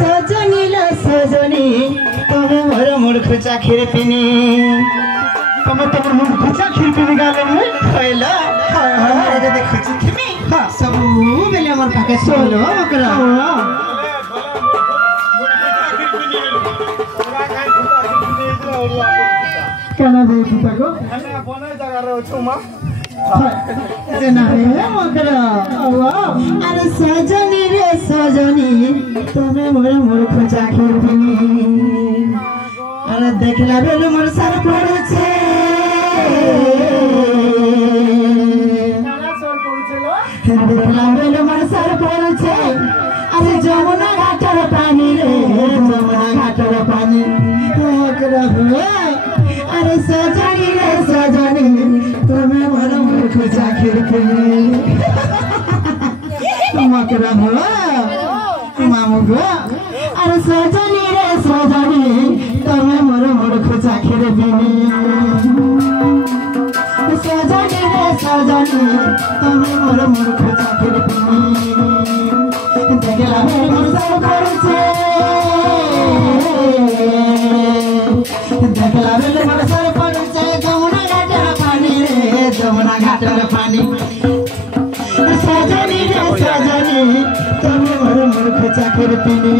सजनी ला सजनी तुम्हें मोर मूर्ख चाखिर पिनी तमे तमर मूर्ख चाखिर पिनी गाले रे हैला हमरा जे देखछि थिमी सब बेले हमर पाके सोलो मकरा केना दे पिताको खाना बनाय जगह रे छुमा ना रे मकरा अरे सजनी रे सजनी तुम्हें मोर मूर्ख चाखिर पिनी अरे देखला बेले मोर सर पड़छे देखला बेले मोर सर पड़छे अरे जमुना घाटर पानी रे जमुना घाटर पानी मकरा अरे सजनी रे सजनी तुम्हें मोर मूर्ख चाखिर पिनी मकरा मामू गो अरे सजनी रे सजनी तुम्हें मोर मूर्ख चाखिर पिनी सजनी रे सजनी तुम्हें मोर मूर्ख चाखिर पिनी देखला मेरे मोर सर पड़छे देखला मेरे मोर सर पड़छे जमुना घाटर पानी रे जमुना घाटर पानी सजनी रे सजनी तुम्हें मोर मूर्ख चाखिर पिनी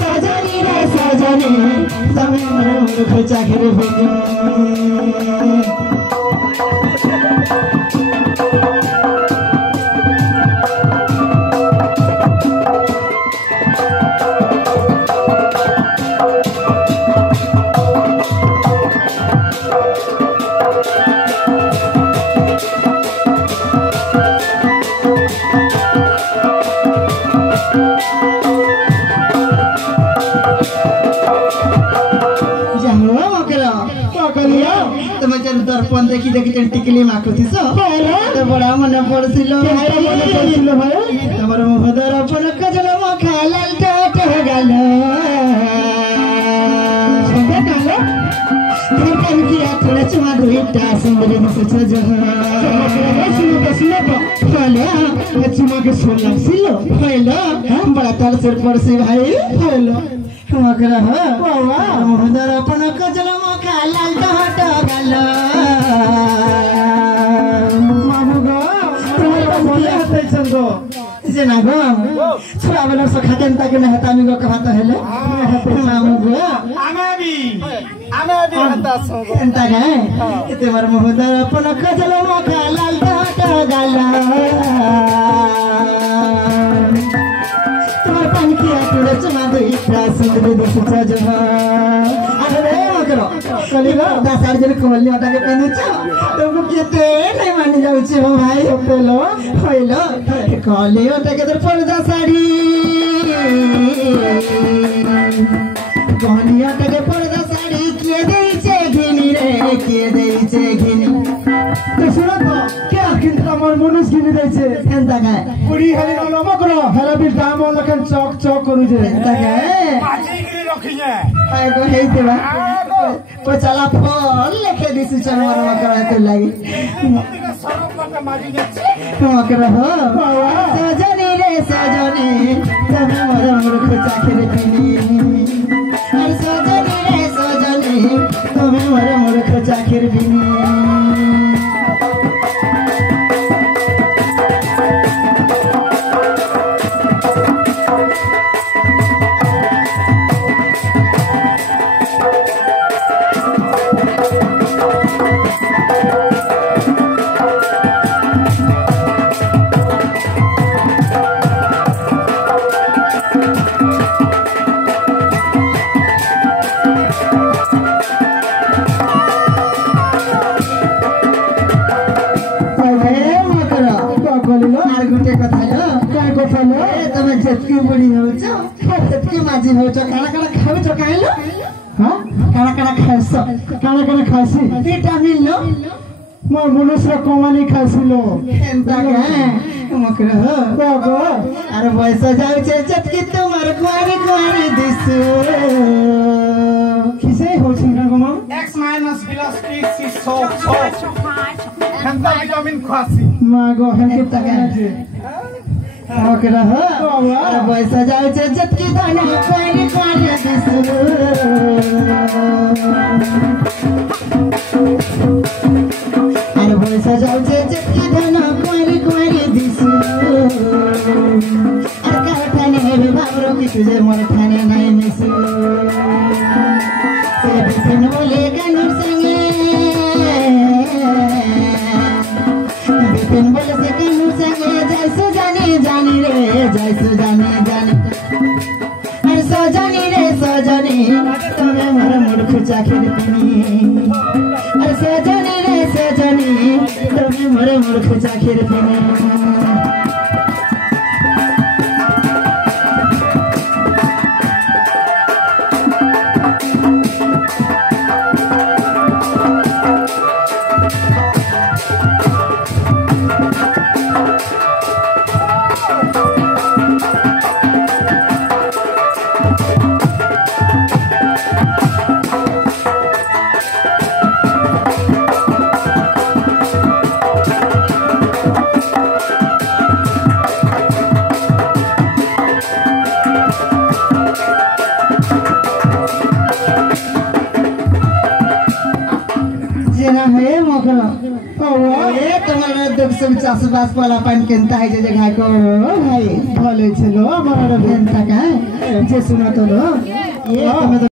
सजनी रे सजनी तुम्हें मोर मूर्ख चाखिर पिनी दर्पण देखी देखी टिकली माखुथिस तो बड़ा मन पड़सिलो भाई तमर मुह दर्पण कजल मखा लाल टाट गाल संगे गाल धरकन की आत्मा चुमा दुईटा सुंदर दिसछ सुनो हेलो चुमा के सोला सिलो हेलो बड़ा ताल सिर पड़सी भाई हेलो मकरा बाबा मुह दर्पण कजल मखा लाल टाट गाल ना गो छोरा बेला से खातेन ताके न हतामी गो कहा तो हेले मामू गो आमाबी हता सो एंता गए एते मर मोहदर अपन कजल मखा लाल टाट गाला तोर पान की आतुरे चमा दो इत्रा सुंदर दिसछ जहा अरे मकरो कलिगा 10 जन कोल्ली ओटा के पेनुछ तुमको केते नहीं मानी जाउ छी हो भाई पेलो होइलो कली ओटा के पर्दा साड़ी कली ओटा के पर्दा साड़ी के देई छे घिनी रे के देई छे घिनी तो सुनो तो क्या किंतु हमर मनुष घिनी देई छे एंता गाय पुरी हरि न मकरो हेला बि दाम लखन चौक चौक करू जे एंता गाय पाजी गिरी रखिए आगो हेते बा पचाला फल लेखे दिसु चमर मकरा तो लागि स्वरूप मत माजी ने मकरा हो सजनी रे सजनी तमे मोर मूर्ख चाखिर पिनी अरे सजनी रे सजनी तमे मोर मूर्ख चाखिर पिनी जतकी बड़ी हो जतकी माजी हो काला काला खावे तो खाइलो हां काला काला खाइसो काला काला खासी विटामिन लो म मनुष्य कमानी खासिलो एंता के मकरा हो बाबा अरे पैसा जाउ छे जतकी तुम्हार कुआरी कुआरी दिसु किसे हो छिन गमा x velocity is so Khanta vitamin खासी मागो हन के तका ओकरा हो अरे पैसा जाऊ छे जतकी धन कोरी कोरी दिसु अरे पैसा जाऊ छे जतकी धन कोरी कोरी दिसु अरे का ठाने बाबरो की तुझे मन ठाने नाही मिसु से बिन बोले गनु संगे बिन बोले से गनु संगे जैसे जानी जानी रे जैसे जानी जानी अरे सजनी रे सजनी तुम्हें मोर मूर्ख चाखिर पिनी अरे सजनी रे सजनी तुम्हें मोर मूर्ख चाखिर पिनी चाषबास वाला पानी केनता है जे जगह को भाई भले छलो हमारा भेंता का जे सुनो तो लो ये